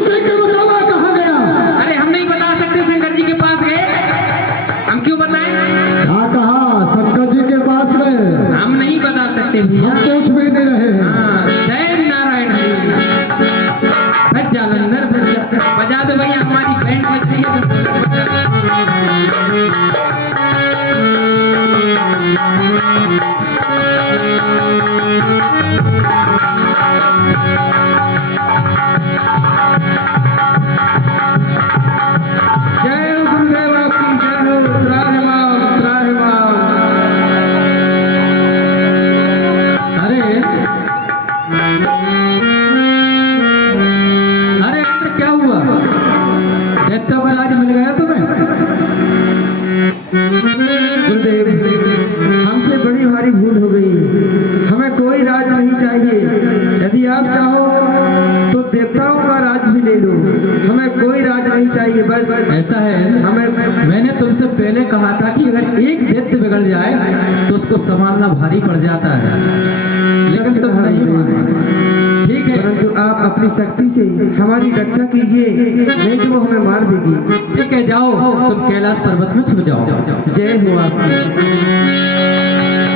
शंकर बतावा कहाँ गया? अरे हम नहीं बता सकते, शंकर जी के पास गए। हम क्यों बताएं? क्या कहा? शंकर जी के पास गए? हम नहीं बता सकते भैया। हम पूछ भी नहीं रहे हैं। हाँ, जय नारायण हरि। बज जालंधर बजा दो भैया, हमारी बैंड बज रही है। जय हो गुरुदेव, आपकी जय हो। त्राहिमाम त्राहिमाम। अरे अरे क्या हुआ? देवताओं का राज मिल गया तुम्हें? गुरुदेव, हमसे बड़ी भारी भूल हो गई। हमें कोई राज नहीं चाहिए। यदि आप चाहो तो देवताओं का राज भी ले लो। हमें कोई राज नहीं चाहिए। बस ऐसा है, मैंने तुमसे पहले कहा था कि अगर एक दैत्य बिगड़ जाए तो उसको संभालना भारी पड़ जाता है, लेकिन तुम नहीं माने। ठीक है, परंतु आप अपनी शक्ति से हमारी रक्षा कीजिए, नहीं तो वो हमें मार देगी। ठीक है, जाओ तुम कैलाश पर्वत में छुप जाओ। जय हो आपकी।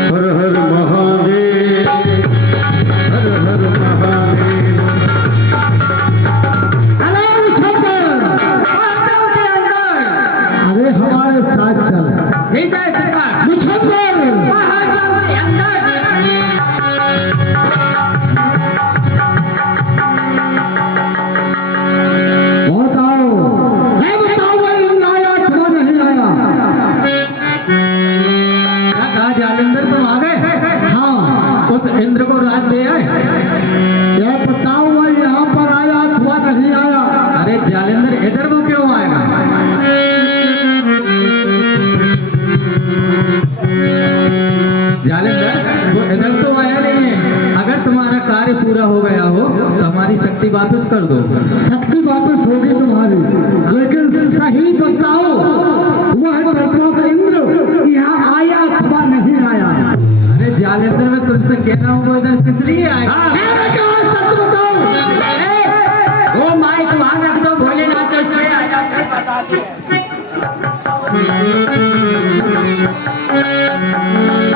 हर हर महादेव, हर हर महादेव। अरे हमारे साथ चल। ठीक है सरकार। बताओ, मैं बताऊँ इंद्र आया अथवा नहीं आया? क्या कहा जालंधर, तुम आ गए? हाँ, उस इंद्र को राज दे आए? यह बताओ वह यहाँ पर आया अथवा नहीं आया? अरे जालंधर, इधर वो क्यों आएगा? जालंधर वो इधर तो आया नहीं है। अगर तुम्हारा कार्य पूरा हो गया हो तो हमारी शक्ति वापस कर दो। शक्ति वापस होगी तुम्हारी, लेकिन सही बताओ वह डरपोक इंद्र यहाँ आया अथवा नहीं आया? अरे जालंधर, मैं तुमसे कह रहा हूँ वो इधर किस लिए आएगा? मैंने कहा सच बताओ। ओ माइक वहां रख दो, भोलेनाथ तो इसमें आया।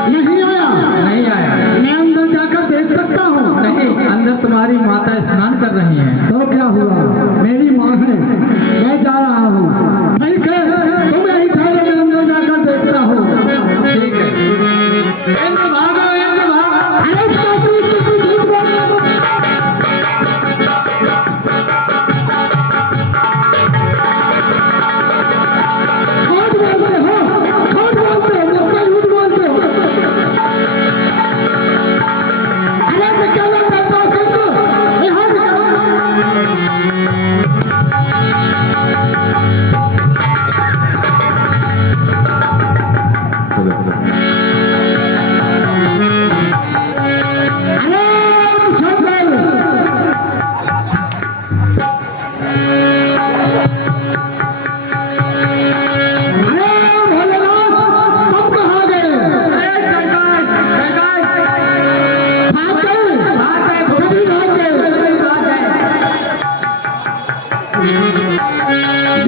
नहीं आया? नहीं आया। मैं अंदर जाकर देख सकता हूँ? नहीं, अंदर तुम्हारी माता स्नान कर रही हैं। तो क्या हुआ? मेरी माँ है, मैं जा रहा हूँ। ठीक है, तुम यही ठहरो, मैं अंदर जाकर देखता हूँ। ठीक है। इंद्र भागो, इंद्र भागो। अरे काशी, तुम झूठ बोल रहे हो। झूठ बोलते हो, झूठ बोलते हो, मुझसे झूठ बोलते हो। अरे निकलो डरपोक इंद्र, यहाँ निकलो।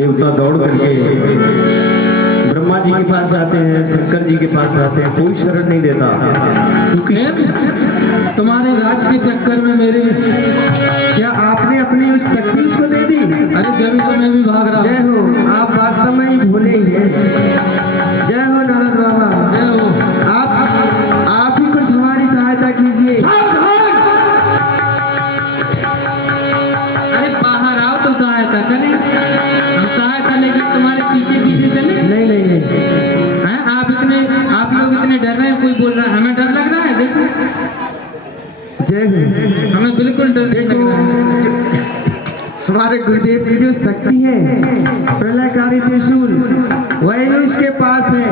देवता दौड़ करके ब्रह्मा जी के पास जाते हैं, शंकर जी के पास जाते हैं, कोई शरण नहीं देता। क्योंकि तुम्हारे राज के चक्कर में मेरी, क्या आपने अपनी उस शक्ति उसको दे दी? अरे जब तो मैं भी भाग रहा जय हूँ। हो, आप वास्तव में ही भोले ही हैं। जय हो नारद बाबा। जय हो। आप ही कुछ हमारी सहायता कीजिए। अरे बाहर आओ तो सहायता करें। हम सहायता लेकर तुम्हारे पीछे पीछे चले? नहीं नहीं नहीं, हैं? आप लोग इतने डर रहे हैं, कोई बोल रहा है हमें डर लग रहा है? देखो, जय हो। हमें बिल्कुल डर नहीं लग रहा है। हमारे गुरुदेव की जो शक्ति है, प्रलयकारी त्रिशूल, वह भी उसके पास है।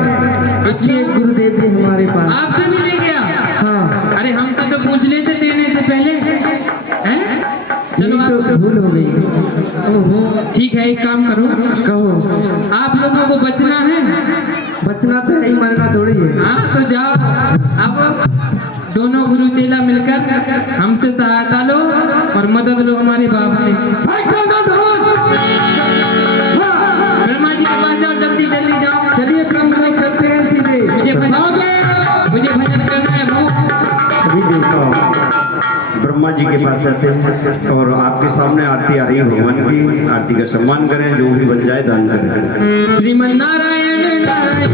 इसलिए गुरुदेव जी हमारे पास। आपसे भी ले गया? हाँ, अरे हमसे तो पूछ लेते देने से पहले। हैं? चलो यही तो भूल हो गई। ओहो, ठीक है, एक काम करो, कहो। आप लोगों को बचना है। बचना तो यही, मरना थोड़ी है। हाँ तो जाओ, अब दोनों गुरु चेला मिलकर हमसे सहायता लो और मदद लो हमारे बाप से। पास आते हैं और आपके सामने आरती आ रही है भगवान की। आरती का सम्मान करें, जो भी बन जाए दान करें। श्रीमन नारायण नारायण।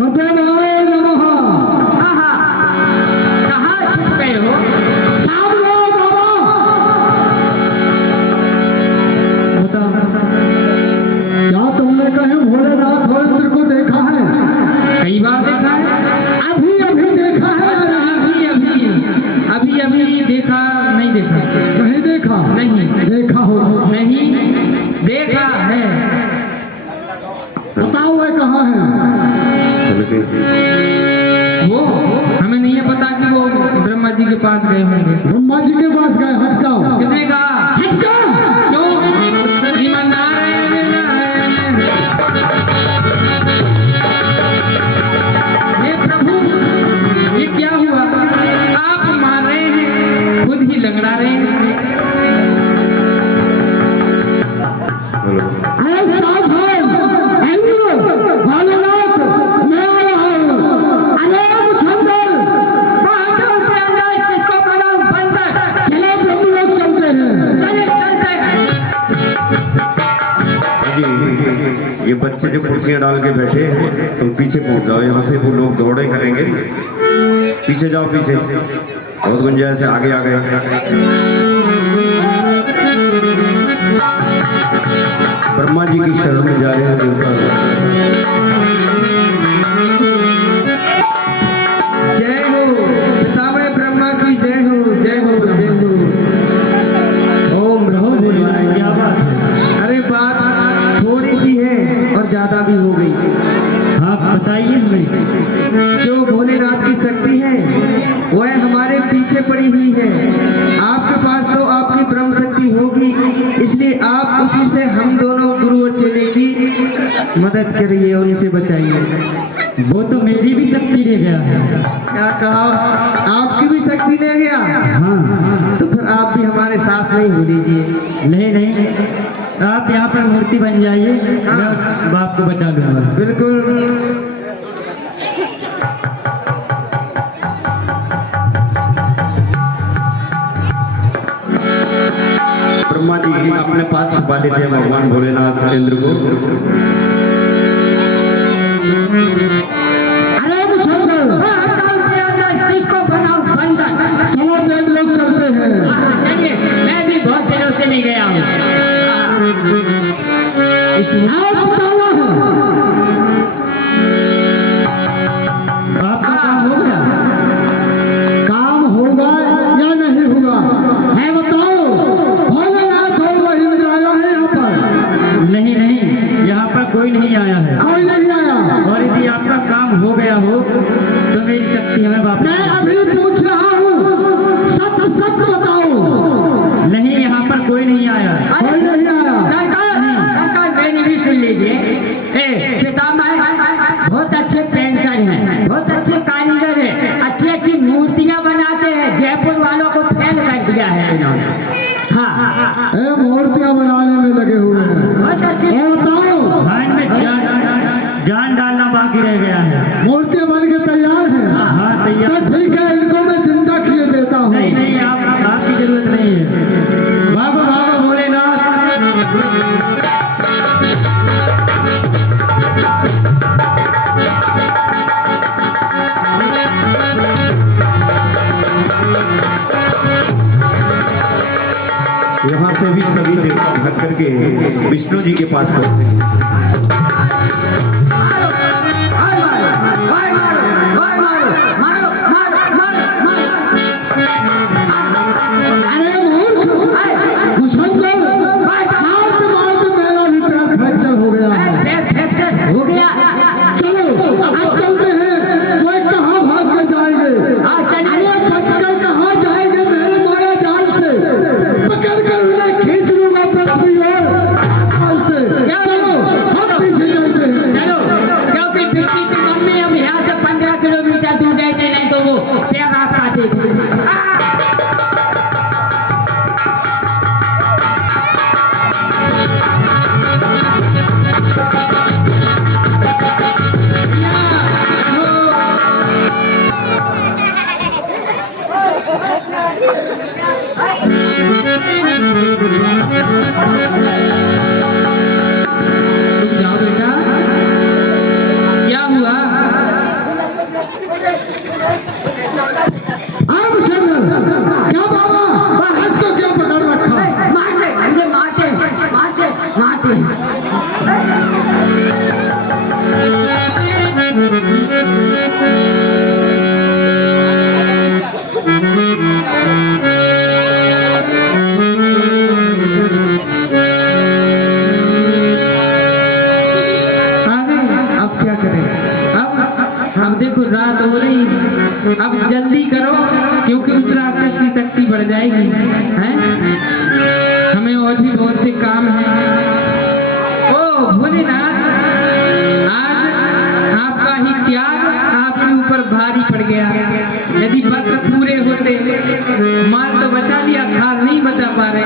गदेवाय नमः। आहा, कहाँ छुप गए हो? सामने बाबा। क्या तुमने कहीं भोलेनाथ और इंद्र को देखा है? कई बार देखा है। अभी अभी देखा है? अभी देखा नहीं देखा? नहीं देखा? नहीं देखा हो? नहीं देखा है। बताओ वह कहाँ है? वो हमें नहीं है पता कि वो ब्रह्मा जी के पास गए होंगे। ब्रह्मा जी के पास गए? हट जाओ। किसने कहा? हट जाओ। क्यों? श्रीमन नारायण नारायण। ये प्रभु, ये क्या हुआ? आप मार रहे हैं, खुद ही लंगड़ा रहे हैं। अरे सावधान, इंद्र, भोलेनाथ, मैं आया हूँ। अरे मुछंदर, किसको बनाऊं बंदर? चलो ब्रह्मलोक चलते हैं। चले चलते हैं। जी, ये बच्चे जो कुर्सियां डाल के बैठे हैं, तुम पीछे पहुंच जाओ। यहाँ से वो लोग दौड़े करेंगे। पीछे जाओ, पीछे। बहुत गुंजाइश है, आगे आ गए। ब्रह्मा जी की शरण में जा रहे हैं देवता। जय हो पितामह ब्रह्मा की जय हो, जय हो, जय हो। ओम ब्रह्म देवाय। क्या बात है? अरे बात थोड़ी सी है और ज्यादा भी हो गई। हाँ बताइए हमें। जो भोलेनाथ की शक्ति है वह हमारे पीछे पड़ी हुई है। आपके पास तो आपकी ब्रह्म शक्ति होगी, इसलिए आप उसी से हम दोनों गुरु और चेले की मदद करिए और उनसे बचाइए। वो तो मेरी भी शक्ति ले गया है। क्या कहा? आपकी भी शक्ति ले गया? हाँ। तो फिर आप भी हमारे साथ नहीं हो लीजिए। नहीं नहीं, आप यहाँ पर मूर्ति बन जाइए, मैं उस बाप को बचा लूंगा। बिल्कुल। ब्रह्मा जी अपने पास छुपा लेते हैं भगवान भोलेनाथ इंद्र को। अरे मुछंदर, किसको बनाऊं बंदर? चलो देवलोक चलते हैं। चलिए, मैं भी बहुत दिनों से नहीं गया हूँ। आप बताओ है। आपका काम हो गया? काम होगा या नहीं होगा है बताओ। भोलेनाथ और वह इंद्र आया है यहाँ पर? नहीं नहीं, यहाँ पर कोई नहीं आया है। कोई नहीं आया। और यदि आपका काम हो गया हो तो मेरी शक्ति हमें वापस। मैं अभी पूछ रहा हूँ, सत्य सत्य बताओ। नहीं, यहाँ पर कोई नहीं आया। कोई नहीं आया। सरकार मैंने भी सुन लीजिए। पितामह बहुत अच्छे पेंटर हैं, बहुत अच्छे कारीगर हैं, अच्छी अच्छी मूर्तियां बनाते हैं। जयपुर वालों को फेल कर दिया है इन्होंने। हाँ, मूर्तियां बनाने में लगे हुए हैं। बहुत अच्छे। और बताओ, धान में जान डालना बाकी रह गया है। मूर्तियां बन के तैयार हैं? हाँ तैयार। तो ठीक है, इनको मैं जिंदा किए देता हूँ। नहीं नहीं, आपकी जरूरत नहीं है। बाबा बाबा भोलेनाथ। यहाँ से भी सभी देवता भाग करके विष्णु जी के पास पहुंचते हैं। अरे मूर्ख, मुछंदर, मारते मारते मेरा भी पैर फ्रैक्चर हो गया है। हो गया। चलो अब चलते हैं। वो कहाँ भाग कर जाएंगे? अरे बच कर कहाँ जाएंगे? मेरे माया जाल से पकड़ कर उन्हें खींच लूंगा पृथ्वी और आकाश से। चलो हम पीछे चलते हैं। चलो, क्योंकि पिछली की मम्मी हम यहाँ से 15 किलोमीटर दूर गए थे, नहीं रुक जाओ बेटा, क्या हुआ? अब क्या बाबा, हंस को क्यों पकड़ रखा? मारते मुझे, मारते मारते मारते। अब क्या करें? अब देखो रात हो रही, अब जल्दी करो क्योंकि उस राक्षस की शक्ति बढ़ जाएगी, हैं? हमें और भी बहुत से काम हैं। ओ भोलेनाथ, आज आपका ही त्याग आपके ऊपर भारी पड़ गया। यदि वस्त्र पूरे होते, माल तो बचा लिया, खाल नहीं बचा पा रहे।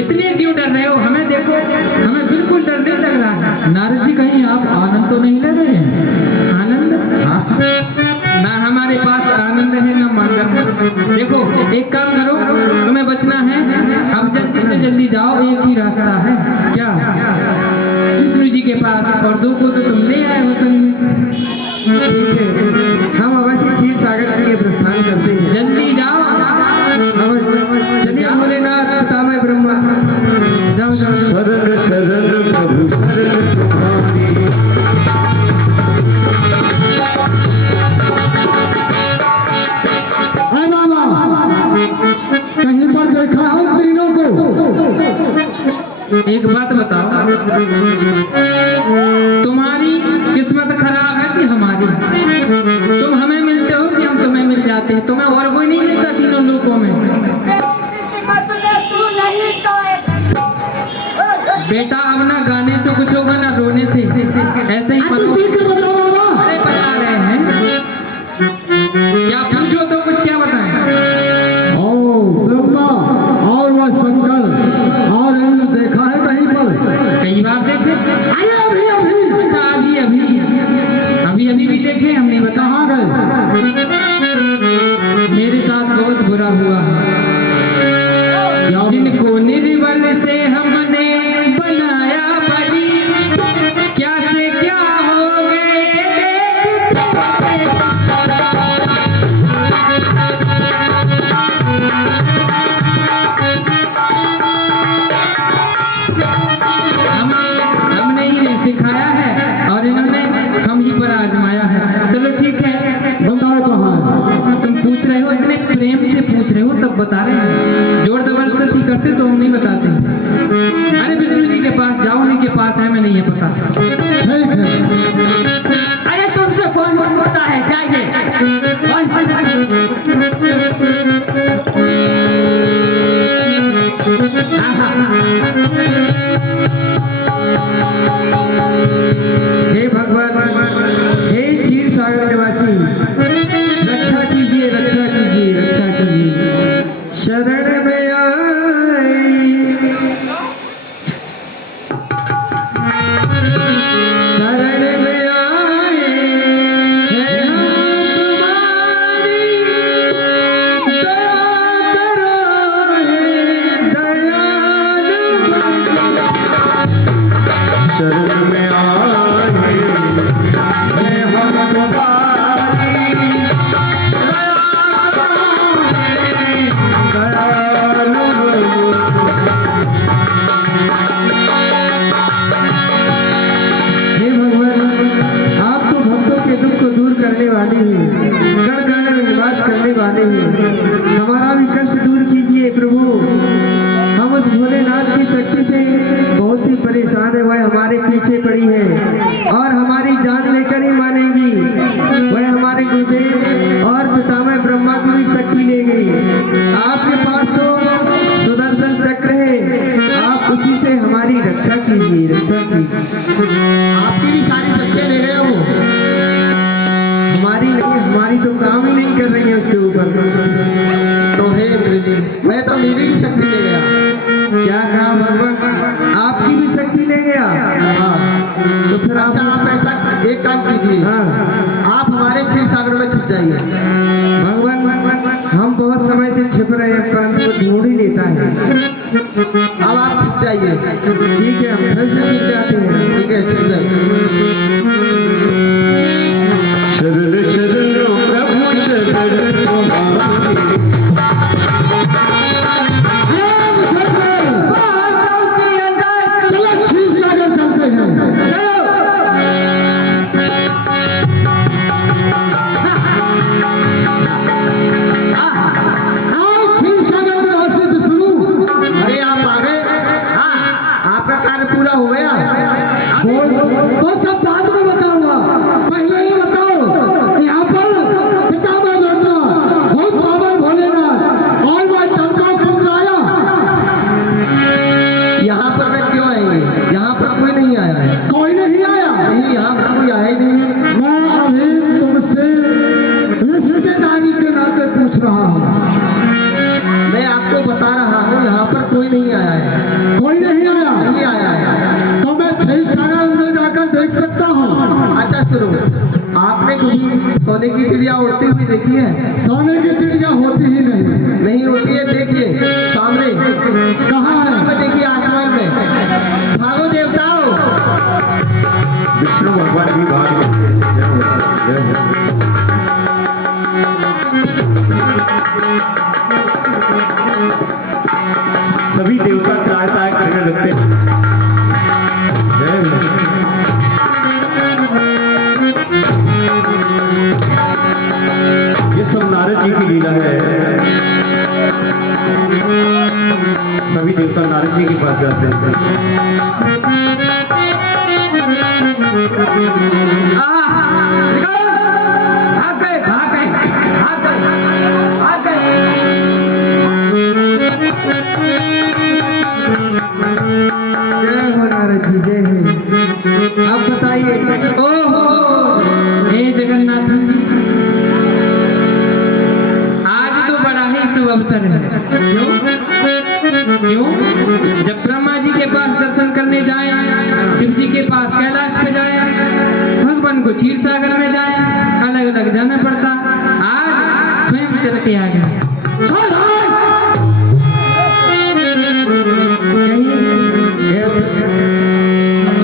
इतने क्यों डर रहे हो? हमें देखो, हमें बिल्कुल डर नहीं लग रहा है। नारद जी, कहीं आप आनंद तो नहीं ले रहे हैं? आनंद? हाँ। ना हमारे पास आनंद है ना मंगल। देखो एक काम करो, तुम्हें बचना है, अब जल्दी से जल्दी जाओ, एक ही रास्ता है। क्या? विष्णु जी के पास, और दो को तो तुम ले आए हो संग में। ठीक है, हम अवश्य क्षीर सागर के लिए प्रस्थान करते हैं। जल्दी जाओ, अवश्य चलिए। भोलेनाथ पितामह ब्रह्मा, जाओ जाओ। शरण शरण प्रभु शरण तुम्हारी। कहीं पर देखा हम तीनों को? एक बात बताओ, तुम्हारी किस्मत खराब है कि हमारी? तुम हमें मिलते हो कि हम तुम्हें मिल जाते हैं? तुम्हें और कोई नहीं मिलता तीनों लोगों में? बेटा अब ना गाने से कुछ होगा ना रोने से, ऐसे ही अरे बता रहे हैं, क्या पूछो तो कुछ, क्या बताएं? ओ ब्रह्मा और वह शंकर और इंद्र देखा है कहीं पर? कई बार देखे। अरे अभी अभी। अच्छा अभी अभी अभी अभी भी देखे हमने, बता। कहाँ गए? मेरे साथ बहुत बुरा हुआ है। जिनको निर्बल से हमने बनाया बलि, क्या से क्या हो गए देखते। हमने ही सिखाया है और इन्होंने हम ही पर आजमाया है। चलो ठीक है, बताओ कहाँ है? तुम पूछ रहे हो, इतने प्रेम से पूछ रहे हो तब बता रहे हैं। जोर जबरदस्ती करते तो हम नहीं बताते। अरे विष्णु जी के पास जाओ, उन्हीं के पास है, मैं नहीं है पता। ठीक है। अरे तुमसे कौन होता है? चाहिए हे भगवान, हे क्षीर सागर निवासी, रक्षा कीजिए, रक्षा कीजिए, रक्षा कीजिए। शरण में आई, शरण में आए हैं हम तुम्हारी, दया करो हे दयालु भगवान। शरण में आए हैं हम तुम्हारी, दया करो हे दयालु हे भगवान, आप तो भक्तों के दुख को दूर करने वाले हैं, कण कण में निवास करने वाले हैं। हमारा भी कष्ट दूर कीजिए प्रभु। हम उस भोलेनाथ की शक्ति से बहुत ही परेशान है। वह हमारे पीछे पड़ी है और हमारी जान लेकर ही मानेगी। वह हमारे गुरुदेव और पितामह ब्रह्मा की भी शक्ति ले गई। आपके पास तो सुदर्शन चक्र है, आप उसी से हमारी रक्षा कीजिए, रक्षा कीजिए। आपकी भी सारी शक्तियां ले गए वो। हमारी नहीं, हमारी तो काम ही नहीं कर रही है उसके ऊपर। तो हे इंद्र जी, मैं तो मेरी भी शक्ति ले गया। क्या कहा भगवान? आपकी भी शक्ति ले गया? हाँ। तो फिर अच्छा आप ऐसा एक काम कीजिए, हाँ, आप हमारे क्षीर सागर में छुप जाइए। तो छिप रहे हैं परंतु वो ढूंढ ही लेता है। अब आप छिप जाइए। ठीक है, हम फिर से छिप जाते हैं। ठीक है, छिप जाइए। शरण शरण प्रभु शरण तुम्हारी। चलो खींच लाकर चलते हैं। आओ खींच सागर में हासिल विष्णु। अरे आप आ गए, आपका कार्य पूरा हो गया। बोल, तो सब बाद में बताऊंगा, पहले ये बताओ यहाँ पर पितामह ब्रह्मा, बहुत बाबा भोलेनाथ और वह टंका कुंदराया यहाँ पर वे क्यों आएंगे? यहाँ पर कोई नहीं आया है। कोई नहीं आया? नहीं, यहाँ पर कोई आया ही नहीं है। मैं अभी तुमसे रिश्तेदारी के नाते पूछ रहा हूँ। मैं आपको बता रहा हूँ यहाँ पर कोई नहीं आया है। कोई नहीं आया? नहीं आया है। तो मैं 6 साल अंदर जाकर देख सकता हूँ। अच्छा सुनो, आपने कभी सोने की चिड़िया उड़ती हुई देखी है? सोने की चिड़िया होती ही नहीं। नहीं होती है, देखिए सामने। कहाँ है? देखिए आसमान में। भागो देवताओं। विष्णु भगवान भी भाग गए। जय हो, जय हो। सभी देवता त्राय त्राय करने लगते हैं। जय हो। ये सब नारद जी की लीला है। सभी देवता नारद जी के पास जाते हैं। भाग गए, भाग गए, भाग गए, भाग गए। जय हो नारद जी, जय हो। आप बताइए। ओहो, हे जगन्नाथ जी, आज तो बड़ा ही शुभ अवसर है। क्यों? जब ब्रह्मा जी के पास दर्शन करने जाए, शिव जी के पास कैलाश पे जाए, भगवान को क्षीर सागर में जाए, अलग अलग जाना पड़ता। आज स्वयं चल के आ गया।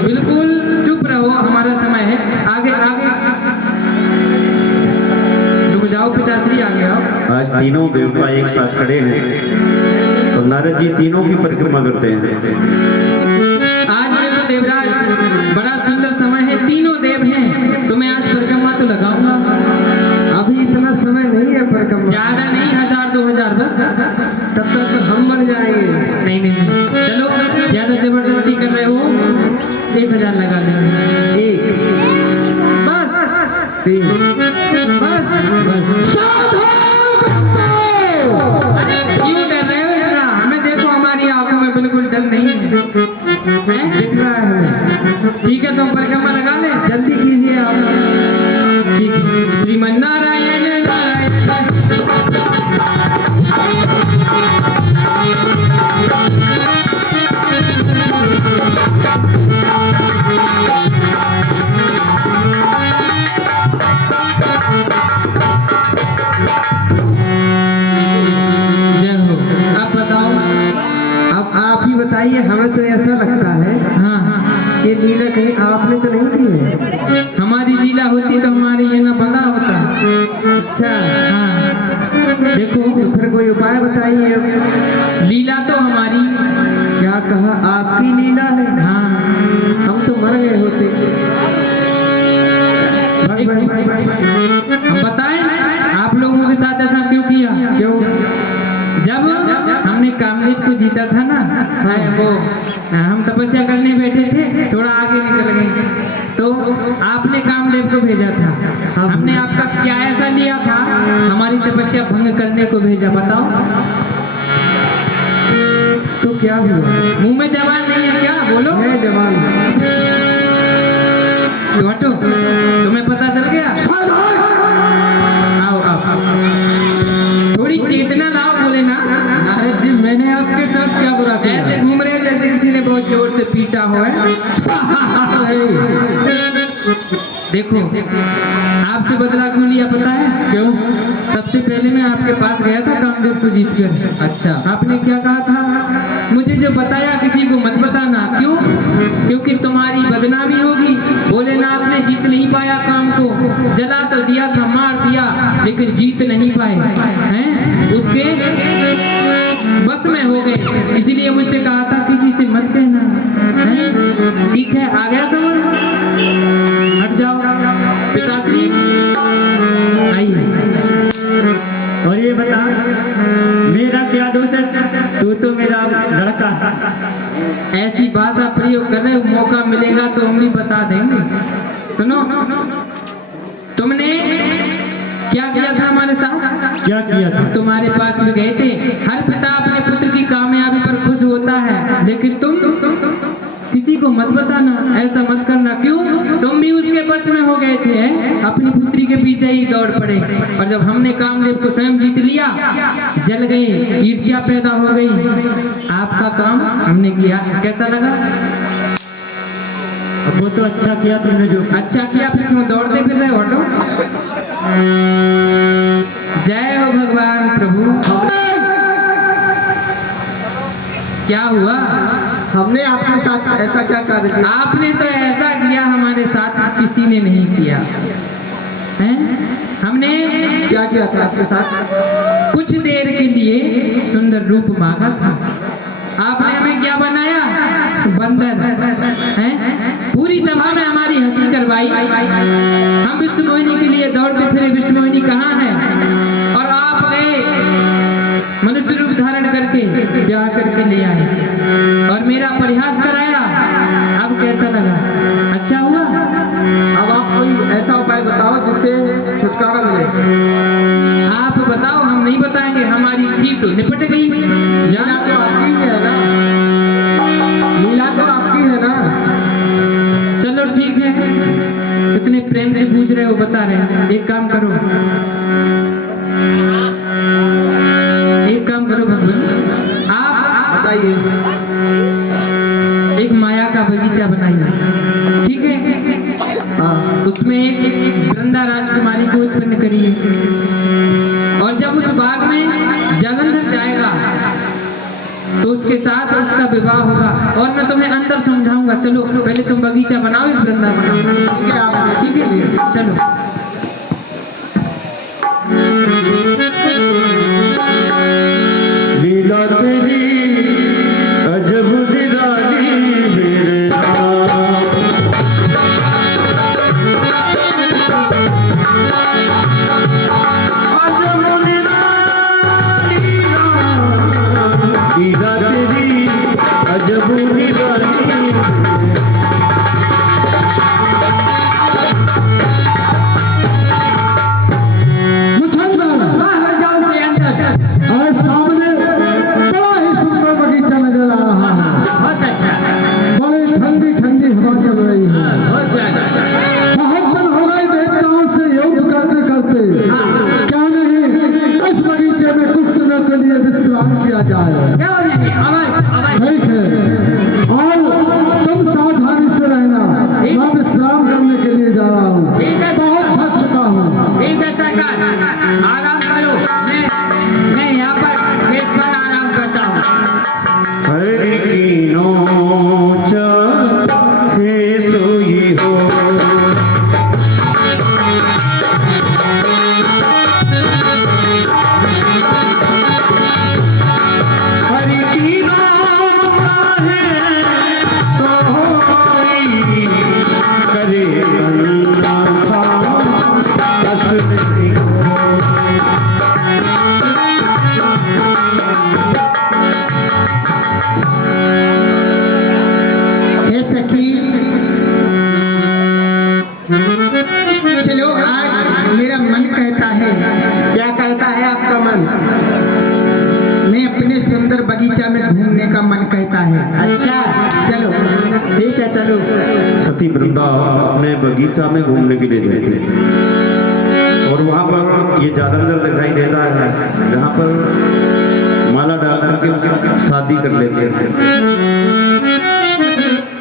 बिल्कुल चुप रहो, हमारा समय है। आगे आगे रुक जाओ, पिताश्री आगे आओ। आज तीनों देवता एक साथ खड़े हैं तो नारद जी तीनों की परिक्रमा करते हैं। आज ये तो देवराज बड़ा सुंदर समय है, तीनों देव हैं, तो मैं आज परिक्रमा तो लगाऊंगा। अभी इतना समय नहीं है परिक्रमा। ज्यादा नहीं, 1000-2000 बस। तब तक तो हम बन जाएंगे। नहीं नहीं नहीं। चलो, ज्यादा जबरदस्ती कर रहे हो, 1000 लगा देंगे। एक, बस 3, बस। क्यों डर रहे हो इतना? हमें देखो, हमारी आंखों में बिल्कुल डर नहीं है। हैं? दिख रहा है हमें। ठीक है, तो हम परिक्रमा लगा लें। जल्दी कीजिए आप। ठीक है। श्रीमन्नारायण नारायण। जय हो। अब बताओ। अब आप ही बताइए। हमें तो ऐसा लगता है हाँ हाँ, कि लीला कहीं आपने तो नहीं की है। हमारी लीला होती तो हमारे ये ना बड़ा होता। अच्छा, हाँ, देखो, तो फिर कोई उपाय बताइए। अब लीला तो हमारी। क्या कहा? आपकी लीला है? हाँ, हम तो मर गए होते। भाई, हम बताएं आप लोगों के साथ ऐसा क्यों किया? क्यों? जब हमने कामदेव को जीता था ना, वो हम तपस्या करने बैठे थे, थोड़ा आगे निकल गए, तो आपने कामदेव को भेजा था। हमने आपका क्या ऐसा लिया था, हमारी तपस्या भंग करने को भेजा? बताओ। तो क्या हुआ? मुंह में जवान नहीं है क्या? बोलो। है जवान। तो हटो, तुम्हें पता चल गया? आओ आओ, थोड़ी चेतना लाओ। बोले ना, नारद जी, मैंने आपके साथ क्या बुरा किया? ऐसे घूम रहे जैसे किसी ने बहुत जोर से पीटा हो है। देखो, आपसे बदला क्यों लिया पता है? क्यों? सबसे सबसे पहले मैं आपके पास गया था कामदेव को जीत कर। अच्छा। आपने क्या कहा था? मुझे जो बताया किसी को मत बताना। क्यों? क्योंकि तुम्हारी बदनामी होगी। भोलेनाथ ने जीत नहीं पाया काम को, जला तो दिया था, मार दिया, लेकिन जीत नहीं पाए हैं, उसके बस में हो गए। इसीलिए मुझसे कहा था किसी से मत कहना हैं? ठीक है, आ गया समझ? हट जाओ पिताश्री, आइए। और ये बता, मेरा क्या दोष है? तू तो मेरा लड़का है। ऐसी भाषा प्रयोग कर रहे हो, मौका मिलेगा तो हम भी बता देंगे। सुनो, तुमने क्या किया था हमारे साथ? क्या किया था? तुम्हारे पास भी गए थे। हर पिता अपने पुत्र की कामयाबी पर खुश होता है, लेकिन तुम किसी को मत बताना, ऐसा मत करना। क्यों? तुम भी उसके बस में हो गए थे, अपनी पुत्री के पीछे ही दौड़ पड़े, और जब हमने कामदेव को स्वयं जीत लिया, जल गए, ईर्ष्या पैदा हो गई। आपका काम हमने किया, कैसा लगा? वो तो अच्छा किया तुमने, जो अच्छा किया, फिर क्यों दौड़ते फिर रहे ऑटो? जय हो भगवान प्रभु। क्या हुआ? हमने आपके साथ ऐसा क्या कार्य किया? आपने तो ऐसा किया हमारे साथ किसी ने नहीं किया है। हमने क्या किया था आपके साथ? कुछ देर के लिए सुंदर रूप मांगा था, आपने हमें क्या बनाया? बंदर है। पूरी सभा में हमारी हंसी करवाई। हम विष्णु मोहिनी के लिए दौड़ते फिरे, विष्णु मोहिनी कहाँ है? और आप गए मनुष्य रूप धारण करके ब्याह करके ले आए और मेरा परिहास कराया। अब कैसा लगा? अच्छा हुआ? अब आप कोई ऐसा उपाय बताओ जिससे छुटकारा मिले। आप बताओ, हम नहीं बताएंगे। हमारी थी तो निपट गई। लीला तो आपकी ही है ना, लीला तो आपकी है ना। चलो ठीक है, इतने प्रेम से पूछ रहे हो, बता रहे हैं। एक काम करो, भगवान, आप बताइए। एक माया का बगीचा बनाइए, ठीक है? हाँ। उसमें एक वृंदा राजकुमारी को उत्पन्न करिए, और जब उस बाग में जालंधर जाएगा तो उसके साथ उसका विवाह होगा, और मैं तुम्हें अंदर समझाऊंगा। चलो पहले तुम बगीचा बनाओ, एक वृंदा बनाओ। ठीक है, आप ठीक है, चलो। लीला तेरी अजब निराली मेरे राम। अजब निराली लीला तेरी अजब निराली। आज सामने बड़ा ही सुंदर बगीचा नजर आ रहा है। बहुत अच्छा, बड़ी ठंडी ठंडी हवा चल रही है। बहुत अच्छा। बहुत दिन हो गए देवताओं से योग करते करते। क्या नहीं इस बगीचे में कुछ दिनों के लिए विश्राम किया जाए? क्यों नहीं? अवश्य। ठीक है, और तुम सावधानी से रहना। मैं विश्राम करने के लिए जा रहा हूँ, ठीक है। बहुत थक चुका हूँ। ठीक है सरकार, आराम करो। मैं यहाँ पर खेत पर आराम करता हूँ। हरि की नोचा है सोई हो। हरि की नोचा है सोई, करे अन्ना था बस नहीं हो। हे सखी, चलो आज मेरा मन कहता है। क्या कहता है आपका मन? मैं अपने सुंदर बगीचा में घूमने का मन कहता है। अच्छा, चलो ठीक है, चलो। सती वृंदा अपने बगीचा में घूमने के लिए गए थे, और वहां पर ये जालंधर दिखाई देता है, जहाँ पर माला डाल करके शादी कर लेते हैं।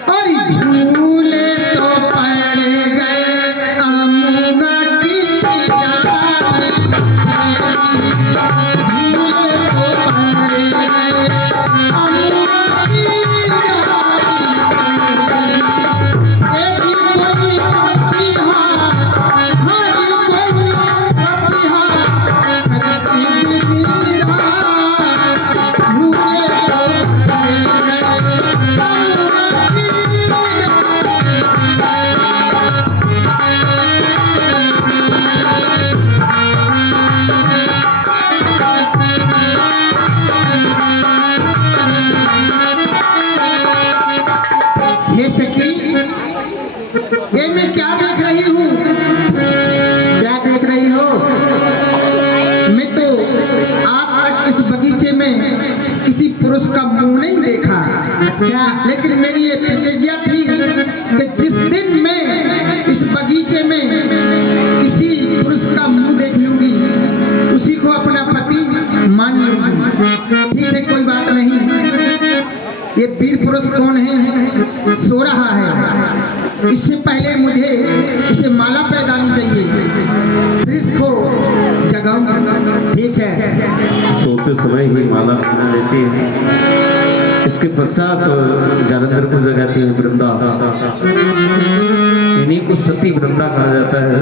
और झूले तो पड़ गए अमुना की डाल। आज तक इस बगीचे में किसी पुरुष का मुंह नहीं देखा, लेकिन मेरी ये प्रतिज्ञा थी कि जिस दिन मैं इस बगीचे में किसी पुरुष का मुंह देख लूंगी उसी को अपना पति मान लूंगी। ठीक है, कोई बात नहीं। ये वीर पुरुष कौन है? सो रहा है। इससे पहले मुझे इसे माला पहनानी चाहिए, फिर इसको जगाऊंगी। ठीक है। सोते समय ही माला पहना देती है। इसके पश्चात जालंधर को जगाती है वृंदा। इन्हीं को सती वृंदा कहा जाता है।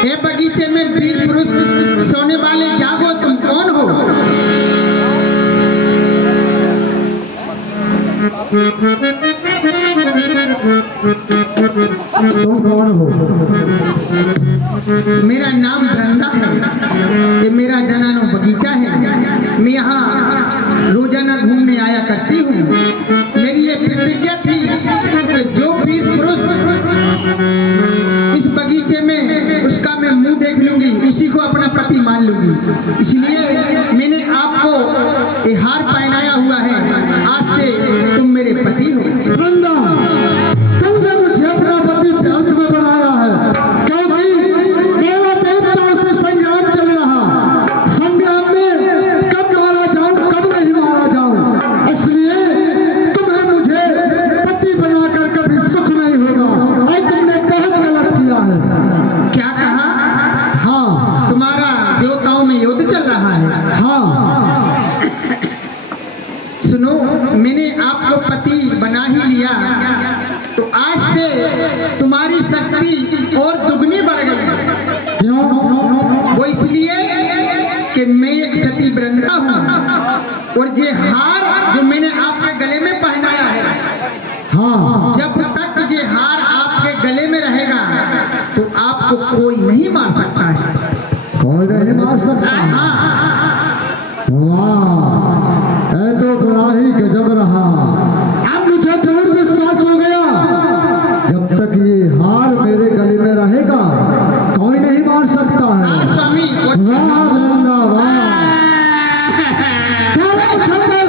ये बगीचे में वीर पुरुष सोने वाले, जागो, तुम कौन हो? तुम कौन हो? मेरा नाम वृंदा है, ये मेरा जनानो बगीचा है। मैं यहाँ रोजाना घूमने आया करती हूँ। मेरी ये प्रतिज्ञा थी कि जो वीर पुरुष इस बगीचे में उसका मैं मुंह देख लूंगी उसी को अपना पति मान लूंगी। इसलिए मैंने आपको ये हार पहनाया हुआ है। आज से तुम मेरे पति हो। वृंदा, तुमने मुझे अपना पति व्यर्थ में बनाया है, क्योंकि मेरा देवताओं से संग्राम चल रहा। संग्राम में कब मारा जाऊं, कब नहीं मारा जाऊं, इसलिए तुम्हें मुझे पति बनाकर कभी सुख नहीं होगा। आज तुमने बहुत गलत किया है। क्या कहा? हाँ, तुम्हारा देवताओं में युद्ध चल रहा है? हाँ, सुनो, मैंने आपको पति बना ही लिया तो आज से तुम्हारी शक्ति और दुगनी बढ़ गई। क्यों? वो इसलिए कि मैं एक सती वृंदा हूँ और ये हार जो मैंने आपके गले में पहनाया है, हाँ, जब तक ये हार आपके गले में रहेगा तो आपको कोई नहीं मार सकता है। कोई नहीं मार सकता। वाह, ये तो बड़ा ही गजब रहा। अब मुझे जरूर विश्वास हो गया, जब तक ये हार मेरे गले में रहेगा कोई नहीं मार सकता हाँ है। स्वामी, वाह वृंदा, वाह। क्या रे छंदल,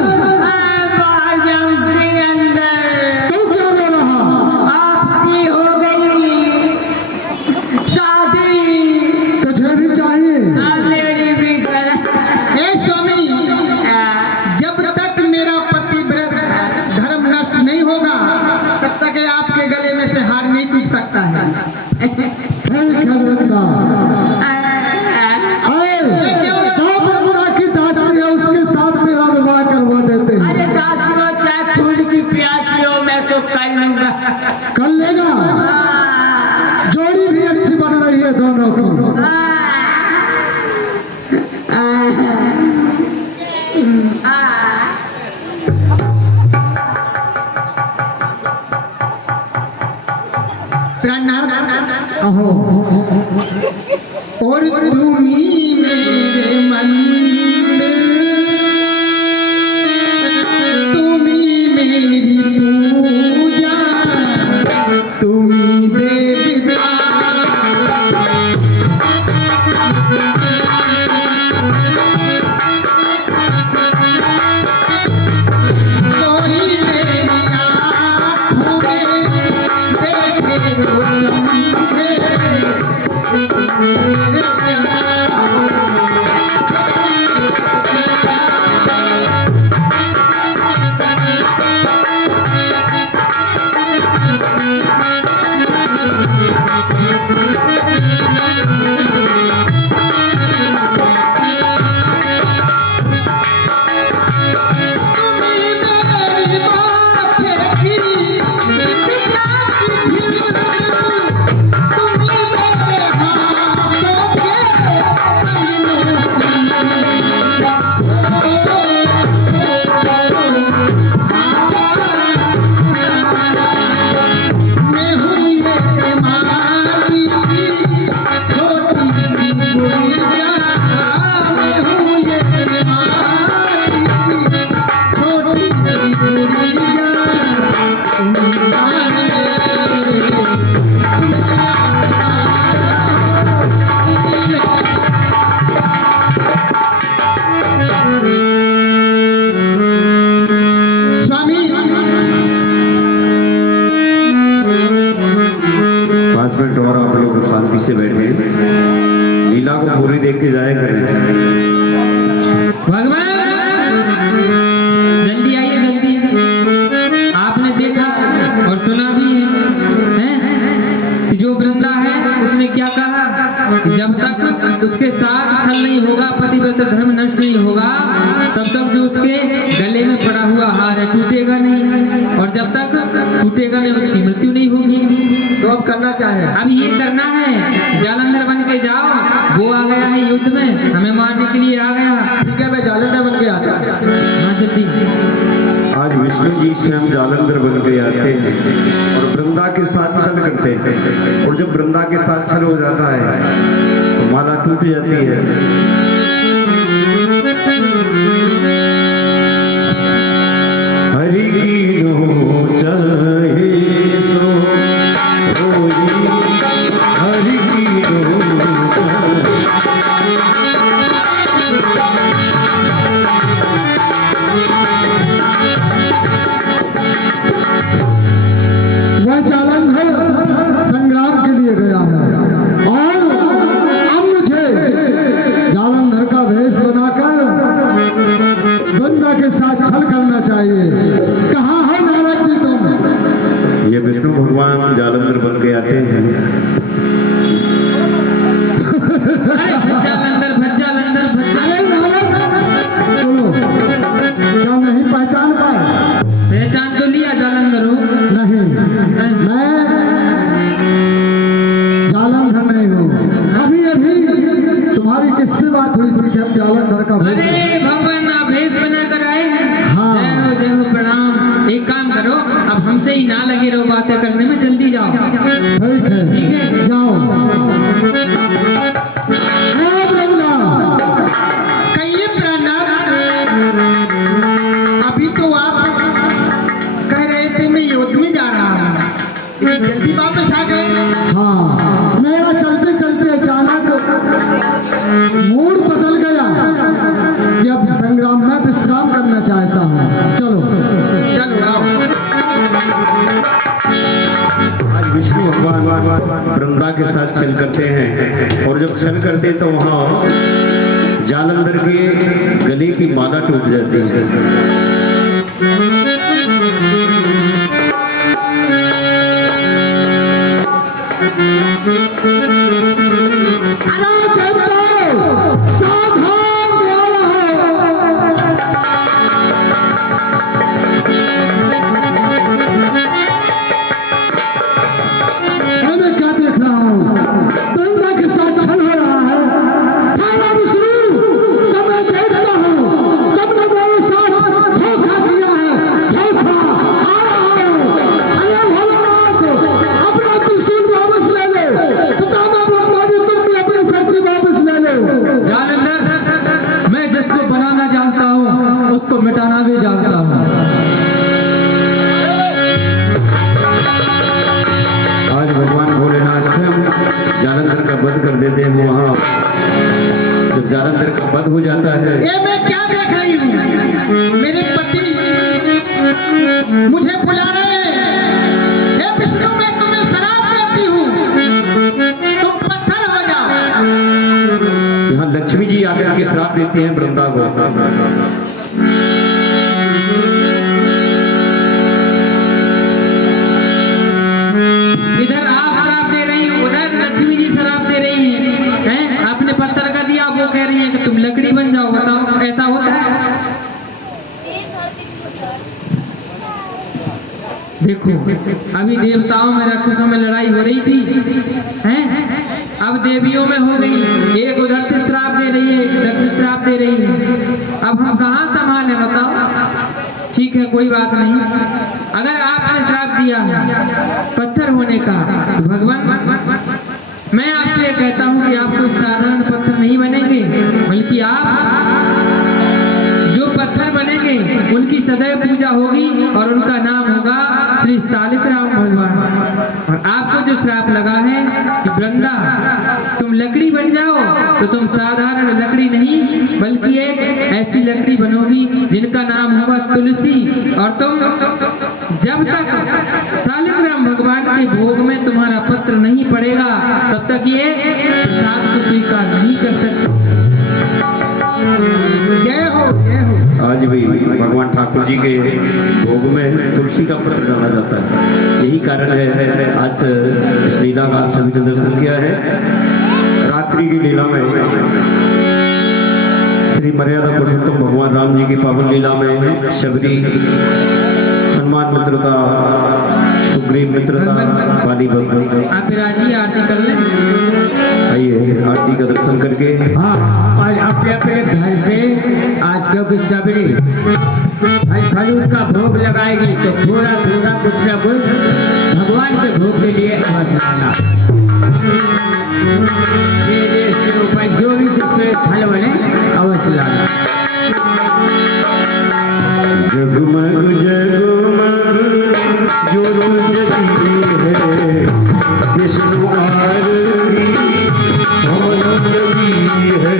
बाहर जाऊं के अंदर तू क्या बोल रहा? आपकी हो गई शादी, तुझे भी चाहिए? मेरी भी कर। हे स्वामी, जब तक मेरा पति व्रत धर्म नष्ट नहीं होगा तब तक ये आपके गले में से हार नहीं टूट सकता है। ठीक है वृंदा। जो वृंदा की दासी है उसके साथ तेरा विवाह करवा देते हैं। अरे दासी हो चाहे खून की प्यासी हो, मैं तो कर लूंगा। कर लेगा। जोड़ी भी अच्छी बन रही है दोनों की। अहो, और तुम्ही मेरे मंदिर, तुम्ही मेरी पूजा, तुम्ही देवता। कोई मेरी आँखों में देखे तो समझे मेरे प्यार। से बैठे हैं, लीला को पूरी देख के जाया करें। भगवान जल्दी आइए, जल्दी। आपने देखा और सुना भी है कि जो वृंदा है उसने क्या कहा कि जब तक उसके साथ छल नहीं होगा, पतिव्रत धर्म नष्ट नहीं होगा, तब तक जो उसके गले में पड़ा हुआ हार है टूटेगा नहीं, और जब तक टूटेगा नहीं उसकी मृत्यु नहीं होगी। तो अब करना क्या है? अब ये करना है, जालंधर बन के जाओ, वो आ गया है युद्ध में, हमें मारने के लिए आ गया। ठीक है, मैं जालंधर बन के आता हूँ। हाँ जल्दी। आज विष्णु जी स्वयं जालंधर बन के आते हैं और वृंदा के साथ छल करते हैं, और जब वृंदा के साथ छल हो जाता है तो माला टूट जाती है। हरि की नो चाहे सो होई, हरि की नो चाहे। वह जालंधर संग्राम के लिए गया है और अब मुझे जालंधर का वेश बनाकर वृंदा के साथ छल करना चाहिए। कहाँ है नारद जी तुम? ये विष्णु भगवान जालंधर बन के आते हैं। जालंधर भज्जा लंदर भज्जा। अरे नारद सुनो, क्या नहीं पहचान पाए? पहचान तो लिया जालंधर हूँ। नहीं, मैं जालंधर नहीं हूँ। अभी अभी तुम्हारी किससे बात हुई थी कि हम जालंधर का वेश? अरे भगवान आप भेष बना कर आए हैं। हाँ। जय हो प्रणाम। एक काम करो, अब हमसे ही ना लगे रहो बातें करने में, जल्दी जाओ। ठीक है, ठीक है। जाओ। हाँ वृंदा, कहिए प्राणनाथ, अभी तो आप कह रहे थे मैं युद्ध में जा रहा हूँ, इतनी जल्दी वापस आ गए। हाँ मेरा चलते चलते अचानक मूड बदल गया कि अब संग्राम में विश्राम करना चाहता हूँ। चलो चलो आओ। आज विष्णु भगवान वृंदा के साथ छल करते हैं, और जब छल करते तो वहाँ जालंधर के गले की माला टूट जाती है। अरे जनता, सावधान मैं क्या देख रहा हूँ? वृंदा के साथ छल हो रहा है। थारा विष्णु, तो मैं देखता हूँ तुमने मेरे साथ धोखा किया है। धोखा आ रहा है। अरे भोलेनाथ, अपना त्रिशूल वापस ले लो। पितामह ब्रह्मा जी, तुम भी अपनी शक्ति वापस ले लो। जालंधर, मैं जिसको बनाना जानता हूँ उसको मिटाना भी जानता हूँ। आज भगवान भोलेनाथ स्वयं जालंधर का वध कर देते हैं। वहाँ जब जालंधर का वध हो जाता है, ये मैं क्या देख रही हूँ? मेरे पति मुझे बुला रहे हैं। हे विष्णु, मैं तुम्हें शराब देती हूँ, तुम पत्थर हो जाओ। यहाँ लक्ष्मी जी आकर के श्राप देती हैं वृंदा को। इधर आप शराब दे रही हैं, उधर लक्ष्मी जी शराब दे रही हैं। आपने पत्थर का दिया, वो कह रही है कि तुम लकड़ी बन जाओ। बताओ, ऐसा होता है? देखो, अभी देवताओं में राक्षसों में लड़ाई हो रही थी, हैं? अब देवियों में हो गई। एक उधर से श्राप दे रही है, एक इधर से श्राप दे रही है। अब हम कहाँ संभालें बताओ? ठीक है, कोई बात नहीं। अगर आपने श्राप दिया पत्थर होने का, तो भगवान मैं आपसे कहता हूँ कि आप कोई साधारण पत्थर नहीं बनेंगे, बल्कि आप जो पत्थर बनेंगे उनकी सदैव पूजा होगी और उनका नाम होगा श्री शालिग्राम भगवान। और आपको जो श्राप लगा है कि वृंदा तुम लकड़ी बन जाओ, तो तुम साधारण लकड़ी नहीं बल्कि एक ऐसी लकड़ी बनोगी जिनका नाम होगा तुलसी। और तुम जब तक शालिग्राम भगवान के भोग में तुम्हारा पत्र नहीं पड़ेगा, तब तक ये आज भी भगवान ठाकुर जी के भोग में तुलसी का पत्र डाला जाता है। यही कारण है आज इस लीला का आप सभी ने दर्शन किया है। रात्रि की लीला में श्री मर्यादा पुरुषोत्तम भगवान राम जी की पावन लीला में शबरी, हनुमान मित्रता, सुग्रीव मित्रता, बाली बल। आप राजी आरती कर लें। आइए आरती का दर्शन करके हाँ, और अपने अपने घर से आज क्योंकि सबरी फल फलूट का भोग लगाएगी तो थोड़ा थोड़ा कुछ न कुछ भगवान के भोग के लिए अवश्य लाना। ये से ऊपर जो भी जिसके फल बने अवश्य लाना। जगमग जगमग ज्योत जगी है, विष्णु आरती होने लगी है।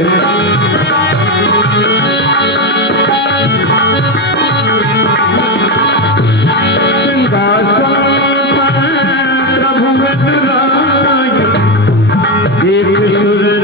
सिंहासन पर प्रभु नटराज, एक सुर